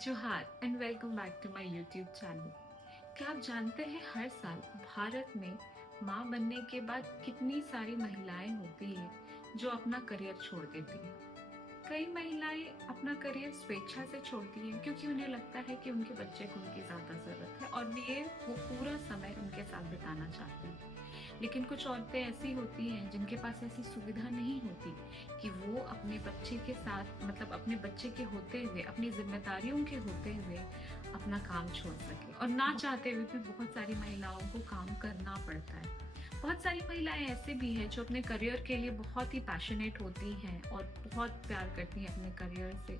जोहार and welcome back to my YouTube channel. क्या आप जानते हैं हर साल भारत में माँ बनने के बाद कितनी सारी महिलाएं होती हैं जो अपना करियर छोड़ देती हैं। कई महिलाएं अपना करियर स्वेच्छा से छोड़ती हैं क्योंकि उन्हें लगता है कि उनके बच्चे को उनकी ज्यादा जरूरत है और वो पूरा समय उनके साथ बिताना चाहती हैं। लेकिन कुछ औरतें ऐसी होती हैं जिनके पास ऐसी सुविधा नहीं होती कि वो अपने बच्चे के साथ अपने बच्चे के होते हुए अपनी जिम्मेदारियों के होते हुए अपना काम छोड़ सके, और ना चाहते हुए भी बहुत सारी महिलाओं को काम करना पड़ता है। बहुत सारी महिलाएं ऐसे भी हैं जो अपने करियर के लिए बहुत ही पैशनेट होती हैं और बहुत प्यार करती हैं अपने करियर से,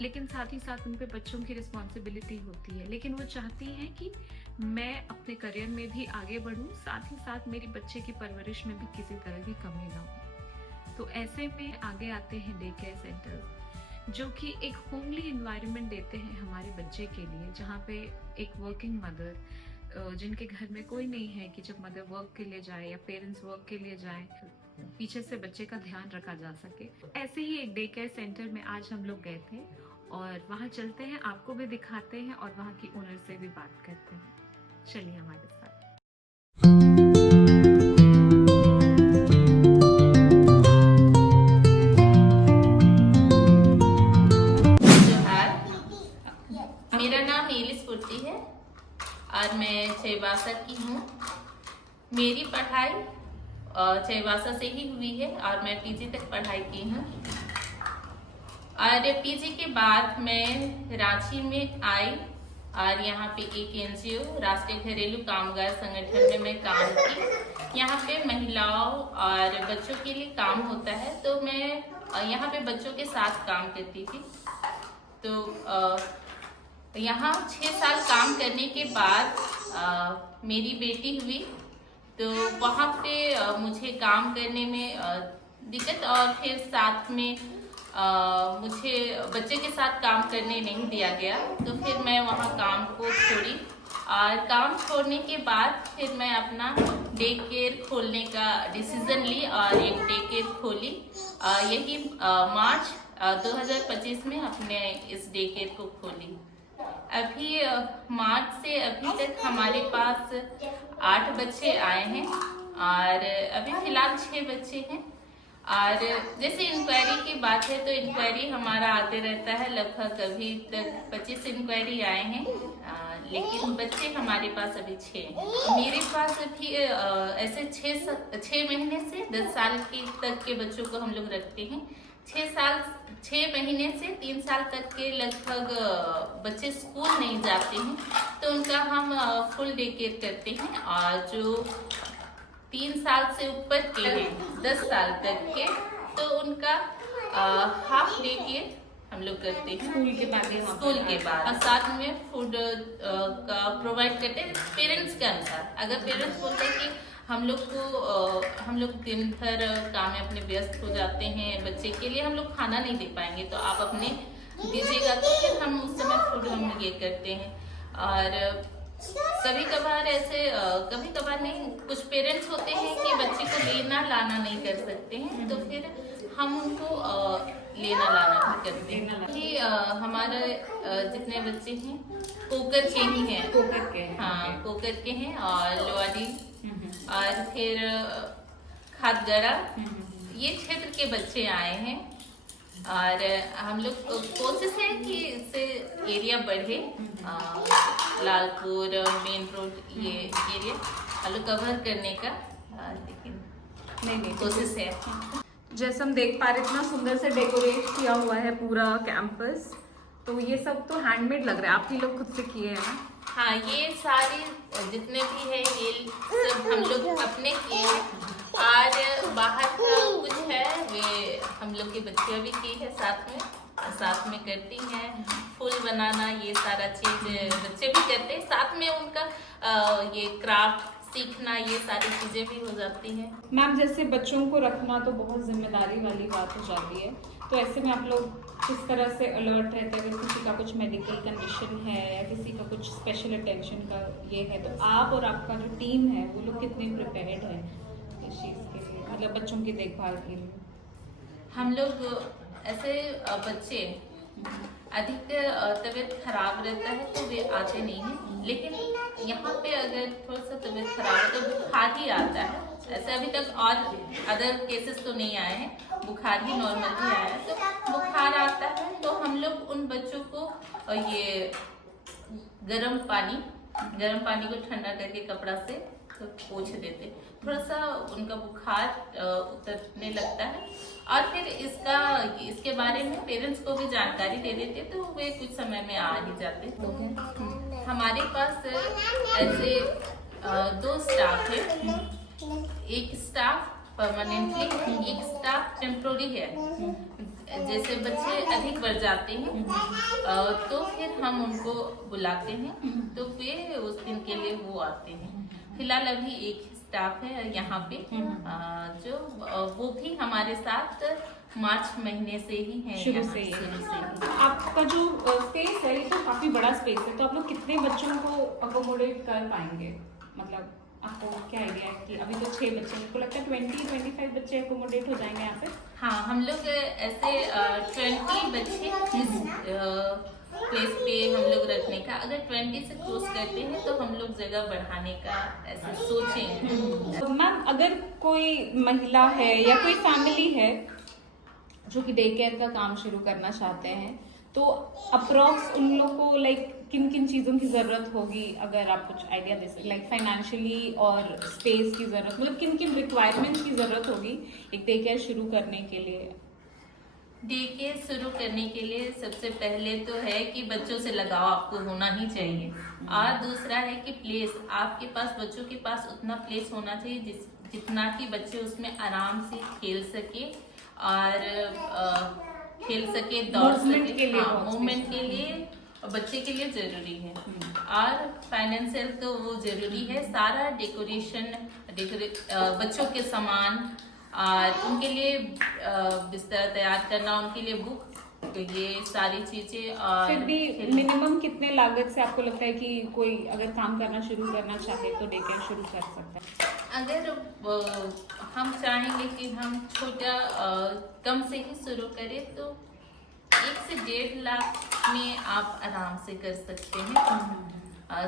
लेकिन साथ ही साथ उन पे बच्चों की रिस्पॉन्सिबिलिटी होती है। लेकिन वो चाहती हैं कि मैं अपने करियर में भी आगे बढ़ूं, साथ ही साथ मेरी बच्चे की परवरिश में भी किसी तरह की कमी ना हो। तो ऐसे में आगे आते हैं डे केयर सेंटर, जो कि एक होमली इन्वायरमेंट देते हैं हमारे बच्चे के लिए, जहाँ पे एक वर्किंग मदर जिनके घर में कोई नहीं है कि जब मदर वर्क के लिए जाए या पेरेंट्स वर्क के लिए जाए, पीछे से बच्चे का ध्यान रखा जा सके। ऐसे ही एक डे केयर सेंटर में आज हम लोग गए थे और वहाँ चलते हैं, आपको भी दिखाते हैं और वहाँ की ओनर से भी बात करते हैं। चलिए हमारे साथ। मेरा नाम नीलिस पुर्ती है और मैं छैवासा की हूँ। मेरी पढ़ाई छैवासा से ही हुई है और मैं पीजी तक पढ़ाई की हूँ। और पीजी के बाद मैं रांची में आई और यहाँ पे एक एनजीओ राष्ट्रीय घरेलू कामगार संगठन में मैं काम की। यहाँ पे महिलाओं और बच्चों के लिए काम होता है, तो मैं यहाँ पे बच्चों के साथ काम करती थी। तो यहाँ 6 साल काम करने के बाद मेरी बेटी हुई, तो वहाँ पे मुझे काम करने में दिक्कत, और फिर साथ में मुझे बच्चे के साथ काम करने नहीं दिया गया, तो फिर मैं वहाँ काम को छोड़ी। और काम छोड़ने के बाद फिर मैं अपना डे केयर खोलने का डिसीजन ली और एक डे केयर खोली। यही मार्च 2025 में अपने इस डे केयर को खोली। अभी मार्च से अभी तक हमारे पास 8 बच्चे आए हैं और अभी फिलहाल 6 बच्चे हैं। और जैसे इंक्वायरी की बात है तो इंक्वायरी हमारा आते रहता है, लगभग अभी तक 25 इंक्वायरी आए हैं, लेकिन बच्चे हमारे पास अभी 6 हैं। मेरे पास अभी ऐसे 6 महीने से 10 साल तक के बच्चों को हम लोग रखते हैं। 6 महीने से 3 साल तक के लगभग बच्चे स्कूल नहीं जाते हैं, तो उनका हम फुल डे केयर करते हैं। और जो 3 साल से ऊपर के हैं 10 साल तक के, तो उनका हाफ डे केयर हम लोग करते हैं स्कूल के बाद। और साथ में फूड का प्रोवाइड करते हैं पेरेंट्स के अनुसार। अगर पेरेंट्स बोलते हैं कि हम लोग दिन भर काम में अपने व्यस्त हो जाते हैं, बच्चे के लिए हम लोग खाना नहीं दे पाएंगे, तो आप अपने दीजिएगा, तो फिर हम उस समय फूड हम ये करते हैं। और कभी कभार नहीं, कुछ पेरेंट्स होते हैं कि बच्चे को लेना लाना नहीं कर सकते हैं, तो फिर हम उनको लेना लाना भी करते हैं। कि हमारे जितने बच्चे हैं कोकर के ही हैं, कोकर के हैं और लोआडी और फिर खादगड़ा, ये क्षेत्र के बच्चे आए हैं। और हम लोग कोशिश है कि इससे एरिया बढ़े, लालपुर मेन रोड ये एरिया हम लोग कवर करने का, लेकिन नहीं कोशिश है। जैसे हम देख पा रहे इतना सुंदर से डेकोरेट किया हुआ है पूरा कैंपस, तो ये सब तो हैंडमेड लग रहा है, आप ही लोग खुद से किए हैं ना? हाँ, ये सारे जितने भी है ये सब हम लोग अपने किए हैं। और बाहर का कुछ है वे हम लोग के बच्चे भी की है, साथ में करती हैं। फूल बनाना ये सारा चीज बच्चे भी करते हैं, साथ में उनका ये क्राफ्ट सीखना, ये सारी चीजें भी हो जाती हैं। मैम, जैसे बच्चों को रखना तो बहुत जिम्मेदारी वाली बात हो जाती है, तो ऐसे में आप लोग किस तरह से अलर्ट रहते हैं? अगर किसी का कुछ मेडिकल कंडीशन है या किसी का कुछ स्पेशल अटेंशन का ये है, तो आप और आपका जो टीम है वो लोग कितने प्रिपेयर्ड है इस चीज़ के लिए, मतलब बच्चों की देखभाल के लिए? हम लोग ऐसे बच्चे अधिक तबीयत खराब रहता है तो वे आते नहीं हैं। लेकिन यहाँ पे अगर थोड़ा सा तबीयत खराब है तो बुखार ही आता है। ऐसे अभी तक और अदर केसेस तो नहीं आए हैं, बुखार ही नॉर्मल ही आया है। तो बुखार आता है तो हम लोग उन बच्चों को ये गर्म पानी को ठंडा करके कपड़ा से तो पोंछ देते, थोड़ा सा उनका बुखार उतरने लगता है। और फिर इसके बारे में पेरेंट्स को भी जानकारी दे देते तो वे कुछ समय में आ ही जाते। तो हमारे पास ऐसे 2 स्टाफ है, एक स्टाफ परमानेंटली, एक स्टाफ टेम्पोररी है। जैसे बच्चे अधिक बढ़ जाते हैं तो फिर हम उनको बुलाते हैं तो वे उस दिन के लिए वो आते हैं। फिलहाल अभी एक स्टाफ है यहाँ पे जो वो भी हमारे साथ मार्च महीने से ही है, शुरू से ही। आपका जो स्पेस है ये तो काफी बड़ा स्पेस है, तो आप लोग कितने बच्चों को अकोमोडेट कर पाएंगे? मतलब आपको क्या आइडिया है कि अभी तो 6 बच्चे, मेरे को लगता है 20-25 बच्चे अकोमोडेट हो जाएंगे यहाँ पे। हाँ, हम लोग ऐसे 20 बच्चे इस प्लेस पे हम लोग रखने का, अगर 20 से क्रॉस करते हैं तो हम लोग जगह बढ़ाने का ऐसे सोचेंगे। तो मैम, अगर कोई महिला है या कोई फैमिली है जो कि डे केयर का काम शुरू करना चाहते हैं, तो अप्रॉक्स उन लोग को लाइक किन किन चीज़ों की ज़रूरत होगी? अगर आप कुछ आइडिया दे सकें, लाइक फाइनेंशियली और स्पेस की ज़रूरत, मतलब किन किन रिक्वायरमेंट्स की ज़रूरत होगी एक डे केयर शुरू करने के लिए? डे केयर शुरू करने के लिए सबसे पहले तो है कि बच्चों से लगाव आपको होना ही चाहिए, और दूसरा है कि प्लेस आपके पास, बच्चों के पास उतना प्लेस होना चाहिए जितना कि बच्चे उसमें आराम से खेल सके और दौड़ सके। मूवमेंट के लिए बच्चे के लिए जरूरी है। और फाइनेंशियल तो वो जरूरी है, सारा डेकोरेशन बच्चों के सामान और उनके लिए बिस्तर तैयार करना, उनके लिए बुक, तो ये सारी चीजें। और फिर भी मिनिमम कितने लागत से आपको लगता है कि कोई अगर काम करना शुरू करना चाहे तो डे केयर शुरू कर सकता है? अगर हम चाहेंगे कि हम छोटा कम से ही शुरू करें तो 1 से 1.5 लाख में आप आराम से कर सकते हैं।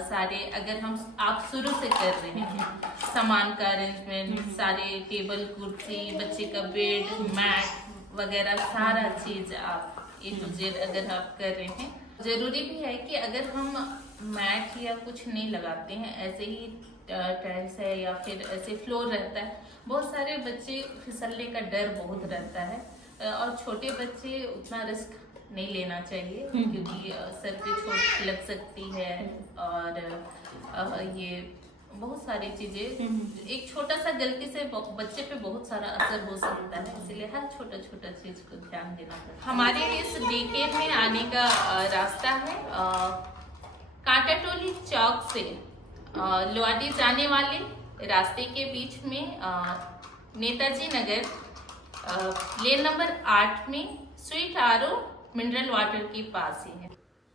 सारे अगर आप शुरू से कर रहे हैं, सामान का अरेंजमेंट, सारे टेबल कुर्सी, बच्चे का बेड, मैट वगैरह सारा चीज आप A to Z अगर आप कर रहे हैं। जरूरी भी है कि अगर हम मैट या कुछ नहीं लगाते हैं, ऐसे ही टाइल्स है या फिर ऐसे फ्लोर रहता है, बहुत सारे बच्चे फिसलने का डर बहुत रहता है, और छोटे बच्चे उतना रिस्क नहीं लेना चाहिए क्योंकि सर पे चोट लग सकती है और ये बहुत सारी चीजें, एक छोटा सा गलती से बच्चे पे बहुत सारा असर हो सकता है, इसलिए हर छोटा छोटा चीज को ध्यान देना पड़ता है। हमारे इस डे केयर में आने का रास्ता है कांटाटोली चौक से लोहाटी जाने वाले रास्ते के बीच में नेताजी नगर लेन नंबर 8 में स्वीट आरो मिनरल वाटर के पास ही है।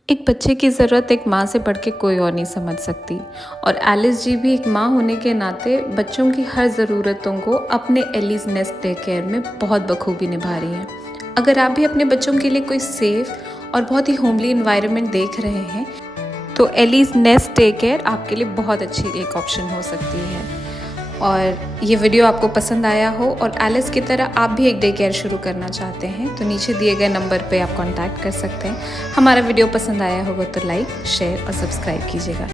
एक बच्चे की ज़रूरत एक माँ से बढ़ के कोई और नहीं समझ सकती, और एलिस जी भी एक माँ होने के नाते बच्चों की हर ज़रूरतों को अपने एलिस नेस्ट डे केयर में बहुत बखूबी निभा रही हैं। अगर आप भी अपने बच्चों के लिए कोई सेफ और बहुत ही होमली इन्वायरमेंट देख रहे हैं तो एलिस नेस्ट डे केयर आपके लिए बहुत अच्छी एक ऑप्शन हो सकती है। और ये वीडियो आपको पसंद आया हो और एलिस की तरह आप भी एक डे केयर शुरू करना चाहते हैं तो नीचे दिए गए नंबर पे आप कांटेक्ट कर सकते हैं। हमारा वीडियो पसंद आया होगा तो लाइक, शेयर और सब्सक्राइब कीजिएगा।